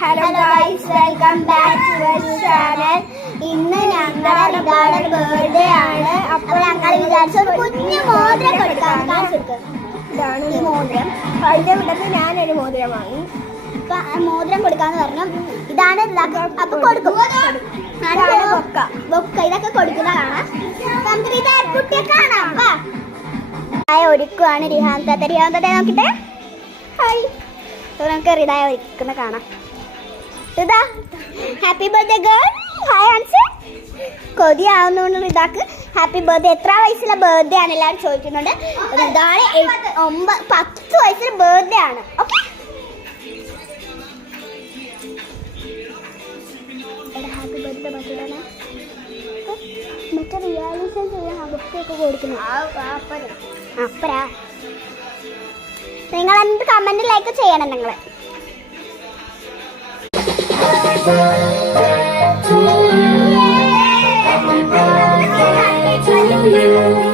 Hello guys, welcome back to our channel. ഇന്ന് ഞങ്ങളുടെ റിദായുടെ birthday ആണ്. അപ്പോൾ ഞങ്ങൾ വിചാരിച്ച ഒരു കുഞ്ഞു മോതിരം കൊടുക്കാം. ഇതാണ് ഈ മോതിരം. കഴിഞ്ഞ വിടത്ത് ഞാനൊരു മോതിരം വാങ്ങി. മോതിരം കൊടുക്കാന്ന് പറഞ്ഞു. ഇതാണ് അപ്പൊ കൊടുക്കും. ബൊക്ക ഇതൊക്കെ കൊടുക്കുന്ന കാണാം. നമുക്ക് റിദായ കുട്ടിയെ കാണാം. ഒരുക്കുവാണ് റിഹാൻ താത്ത. റിഹാൻ താത്ത നോക്കിട്ടെ. ഹായ്. നമുക്ക് റിദായ ഒരുക്കുന്ന കാണാം. Rida, happy birthday girl. Hi answer. കൊതിയാവുന്നതുകൊണ്ട് റിദാക്ക് ഹാപ്പി ബർത്ത്ഡേ. എത്ര വയസ്സിലെ ബർത്ത്ഡേ ആണ് എല്ലാവരും ചോദിക്കുന്നുണ്ട്. റിദാണ് 10 വയസ്സിലെ ബർത്ത്ഡേ ആണ്. Okay, happy birthday birthday. മറ്റേ റിയാലിസേഷൻ ചെയ്യാൻ അവസ്ഥയൊക്കെ കൊടുക്കുന്നു. അപ്പരാ നിങ്ങൾ എന്ത് കമന്റ് ലൈക്ക് ചെയ്യണം. നിങ്ങൾ To you.